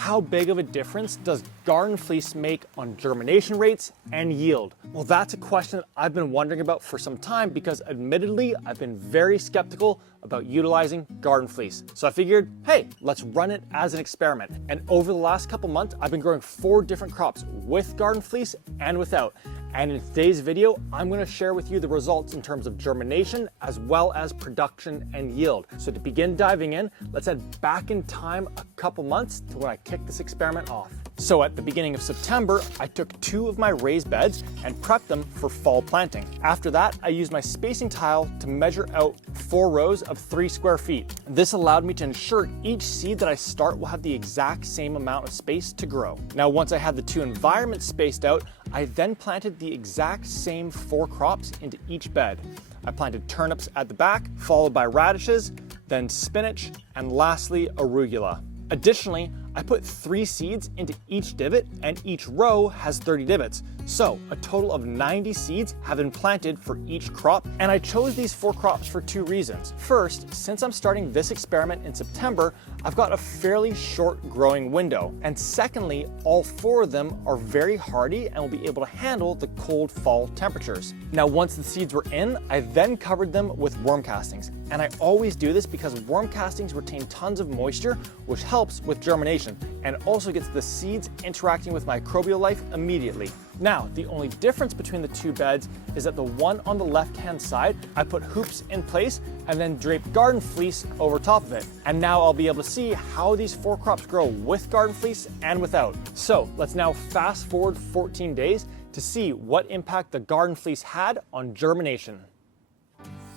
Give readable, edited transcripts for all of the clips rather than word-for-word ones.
how big of a difference does Garden Fleece make on germination rates and yield? Well, that's a question that I've been wondering about for some time because admittedly, I've been very skeptical about utilizing Garden Fleece. So I figured, hey, let's run it as an experiment. And over the last couple months, I've been growing 4 different crops with Garden Fleece and without. And in today's video, I'm going to share with you the results in terms of germination as well as production and yield. So to begin diving in, let's head back in time a couple months to when I kicked this experiment off. So at the beginning of September, I took 2 of my raised beds and prepped them for fall planting. After that, I used my spacing tile to measure out 4 rows of 3 square feet. This allowed me to ensure each seed that I start will have the exact same amount of space to grow. Now, once I had the 2 environments spaced out, I then planted the exact same 4 crops into each bed. I planted turnips at the back, followed by radishes, then spinach, and lastly, arugula. Additionally, I put 3 seeds into each divot and each row has 30 divots. So a total of 90 seeds have been planted for each crop, and I chose these 4 crops for 2 reasons. First, since I'm starting this experiment in September, I've got a fairly short growing window. And secondly, all 4 of them are very hardy and will be able to handle the cold fall temperatures. Now, once the seeds were in, I then covered them with worm castings. And I always do this because worm castings retain tons of moisture, which helps with germination and also gets the seeds interacting with microbial life immediately. Now, the only difference between the 2 beds is that the one on the left-hand side, I put hoops in place and then draped Garden Fleece over top of it. And now I'll be able to see how these 4 crops grow with Garden Fleece and without. So let's now fast forward 14 days to see what impact the Garden Fleece had on germination.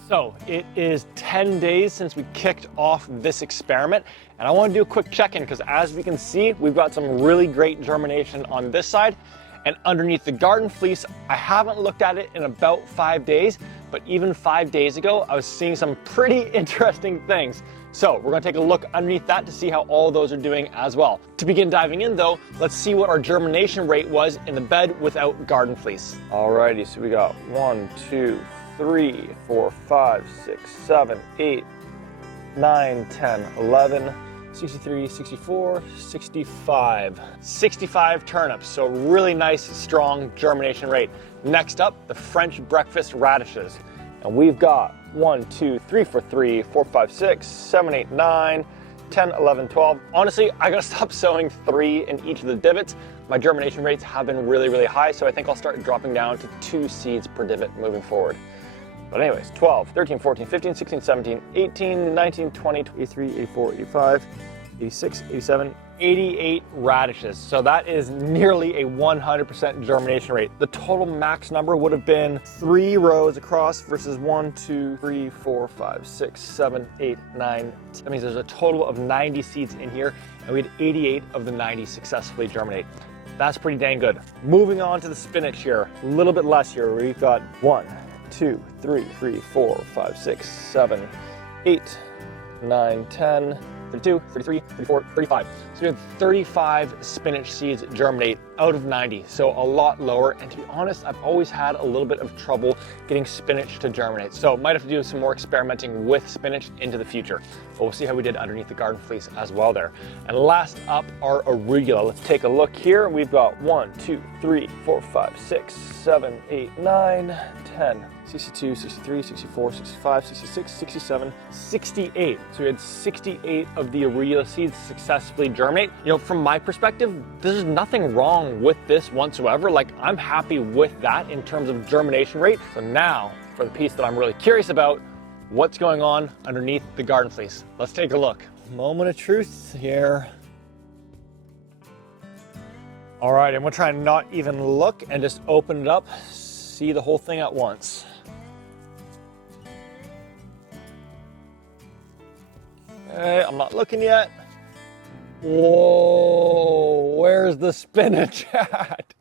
So it is 10 days since we kicked off this experiment, and I want to do a quick check-in because as we can see, we've got some really great germination on this side, and underneath the Garden Fleece, I haven't looked at it in about 5 days, but even 5 days ago, I was seeing some pretty interesting things. So we're going to take a look underneath that to see how all of those are doing as well. To begin diving in though, let's see what our germination rate was in the bed without Garden Fleece. Alrighty, so we got 1, 2, 3, 4, 5, 6, 7, 8, 9, 10, 11, 63, 64, 65. 65 turnips, so really nice, strong germination rate. Next up, the French breakfast radishes. And we've got 1, 2, 3 for 3, 4, 5, 6, 7, 8, 9, 10, 11, 12. Honestly, I gotta stop sowing 3 in each of the divots. My germination rates have been really high, so I think I'll start dropping down to 2 seeds per divot moving forward. But anyways, 12, 13, 14, 15, 16, 17, 18, 19, 20, 23, 84, 85, 86, 87, 88 radishes. So that is nearly a 100% germination rate. The total max number would have been 3 rows across versus 1, 2, 3, 4, 5, 6, 7, 8, 9. That means there's a total of 90 seeds in here, and we had 88 of the 90 successfully germinate. That's pretty dang good. Moving on to the spinach here, a little bit less here. We've got 1, 2, 3, 4, 5, 6, 7, 8, 9, 10, 32, 33, 34, 35. So we had 35 spinach seeds germinate out of 90, so a lot lower. And to be honest, I've always had a little bit of trouble getting spinach to germinate. So might have to do some more experimenting with spinach into the future. But we'll see how we did underneath the Garden Fleece as well there. And last up, our arugula. Let's take a look here. We've got 1, 2, 3, 4, 5, 6, 7, 8, 9, 10. 62, 63, 64, 65, 66, 67, 68. So we had 68 of the arugula seeds successfully germinate. You know, from my perspective, there's nothing wrong with this whatsoever. Like, I'm happy with that in terms of germination rate. So now, for the piece that I'm really curious about, what's going on underneath the Garden Fleece? Let's take a look. Moment of truth here. All right, I'm gonna try and not even look and just open it up, see the whole thing at once. Okay, I'm not looking yet. Whoa, where's the spinach at?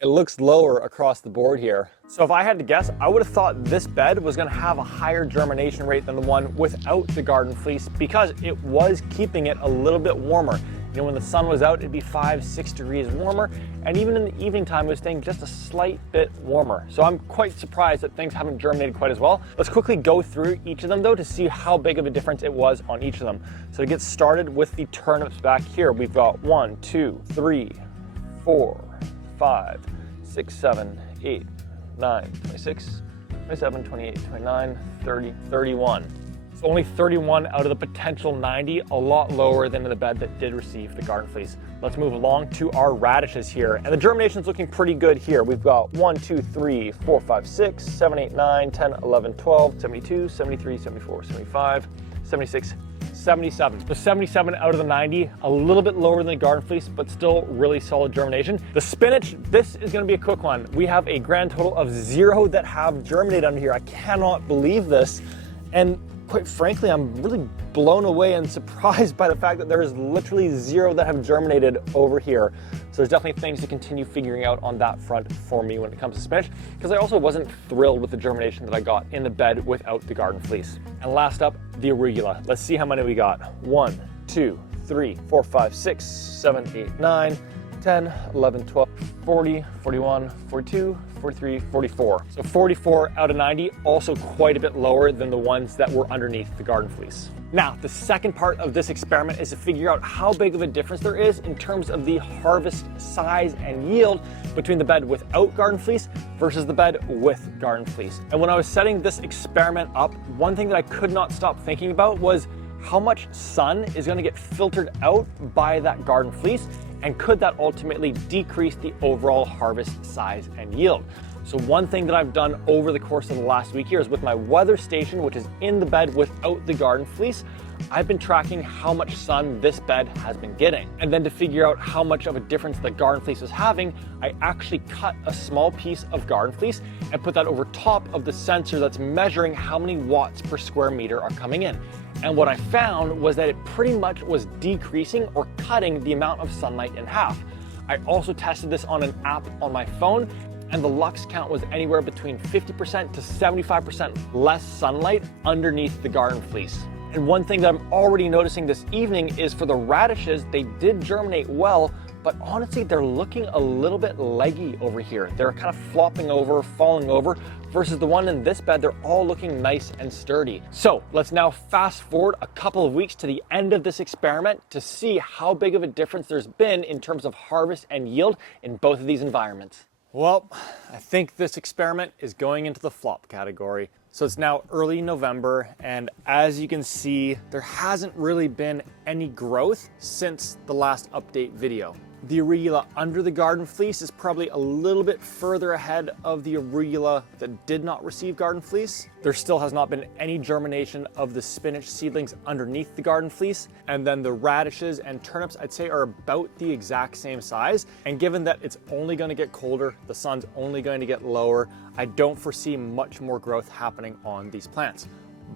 It looks lower across the board here. So if I had to guess, I would have thought this bed was gonna have a higher germination rate than the one without the Garden Fleece because it was keeping it a little bit warmer. You know, when the sun was out, it'd be 5-6 degrees warmer, and even in the evening time, it was staying just a slight bit warmer. So I'm quite surprised that things haven't germinated quite as well. Let's quickly go through each of them though to see how big of a difference it was on each of them. So to get started with the turnips back here, we've got 1, 2, 3, 4, 5, 6, 7, 8, 9, 26, 27, 28, 29, 30, 31. It's only 31 out of the potential 90, a lot lower than in the bed that did receive the garden fleece. Let's move along to our radishes here. And the germination is looking pretty good here. We've got 1, 2, 3, 4, 5, 6, 7, 8, 9, 10, 11, 12, 72, 73, 74, 75, 76, 77. So 77 out of the 90, a little bit lower than the garden fleece, but still really solid germination. The spinach, this is gonna be a quick one. We have a grand total of 0 that have germinated under here. I cannot believe this. And quite frankly, I'm really blown away and surprised by the fact that there is literally 0 that have germinated over here. So there's definitely things to continue figuring out on that front for me when it comes to spinach, because I also wasn't thrilled with the germination that I got in the bed without the garden fleece. And last up, the arugula. Let's see how many we got. 1, 2, 3, 4, 5, 6, 7, 8, 9, 10, 11, 12, 40, 41, 42, 43, 44. So 44 out of 90, also quite a bit lower than the ones that were underneath the garden fleece. Now, the second part of this experiment is to figure out how big of a difference there is in terms of the harvest size and yield between the bed without garden fleece versus the bed with garden fleece. And when I was setting this experiment up, one thing that I could not stop thinking about was how much sun is going to get filtered out by that garden fleece, and could that ultimately decrease the overall harvest size and yield? So one thing that I've done over the course of the last week here is with my weather station, which is in the bed without the garden fleece, I've been tracking how much sun this bed has been getting. And then to figure out how much of a difference the garden fleece was having, I actually cut a small piece of garden fleece and put that over top of the sensor that's measuring how many watts per square meter are coming in. And what I found was that it pretty much was decreasing or cutting the amount of sunlight in half. I also tested this on an app on my phone, and the lux count was anywhere between 50% to 75% less sunlight underneath the garden fleece. And one thing that I'm already noticing this evening is for the radishes, they did germinate well, but honestly, they're looking a little bit leggy over here. They're kind of flopping over, falling over, versus the one in this bed, they're all looking nice and sturdy. So let's now fast forward a couple of weeks to the end of this experiment to see how big of a difference there's been in terms of harvest and yield in both of these environments. Well, I think this experiment is going into the flop category. So it's now early November, and as you can see, there hasn't really been any growth since the last update video. The arugula under the garden fleece is probably a little bit further ahead of the arugula that did not receive garden fleece. There still has not been any germination of the spinach seedlings underneath the garden fleece. And then the radishes and turnips, I'd say, are about the exact same size. And given that it's only going to get colder, the sun's only going to get lower, I don't foresee much more growth happening on these plants.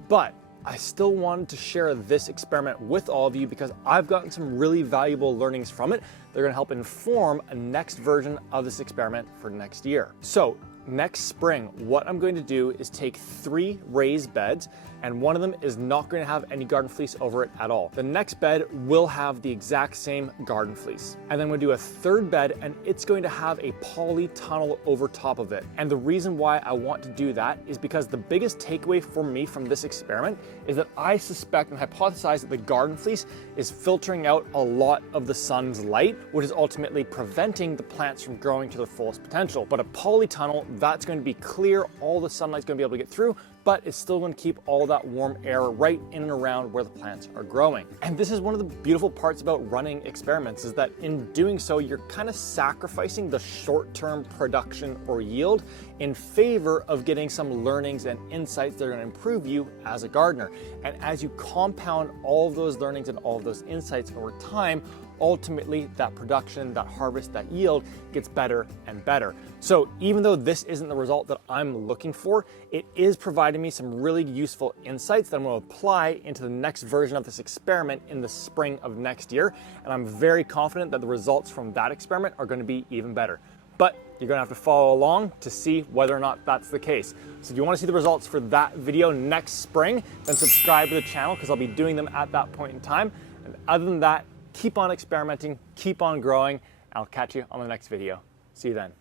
But I still wanted to share this experiment with all of you because I've gotten some really valuable learnings from it. They're going to help inform a next version of this experiment for next year. So next spring, what I'm going to do is take 3 raised beds, and one of them is not going to have any garden fleece over it at all. The next bed will have the exact same garden fleece. And then we'll do a 3rd bed, and it's going to have a polytunnel over top of it. And the reason why I want to do that is because the biggest takeaway for me from this experiment is that I suspect and hypothesize that the garden fleece is filtering out a lot of the sun's light, which is ultimately preventing the plants from growing to their fullest potential. But a polytunnel, that's going to be clear, all the sunlight's going to be able to get through, but it's still going to keep all that warm air right in and around where the plants are growing. And this is one of the beautiful parts about running experiments, is that in doing so, you're kind of sacrificing the short-term production or yield in favor of getting some learnings and insights that are going to improve you as a gardener. And as you compound all of those learnings and all of those insights over time, ultimately that production, that harvest, that yield gets better and better. So even though this isn't the result that I'm looking for, it is providing me some really useful insights that I'm going to apply into the next version of this experiment in the spring of next year. And I'm very confident that the results from that experiment are going to be even better. But you're going to have to follow along to see whether or not that's the case. So if you want to see the results for that video next spring, then subscribe to the channel because I'll be doing them at that point in time. And other than that, keep on experimenting, keep on growing. I'll catch you on the next video. See you then.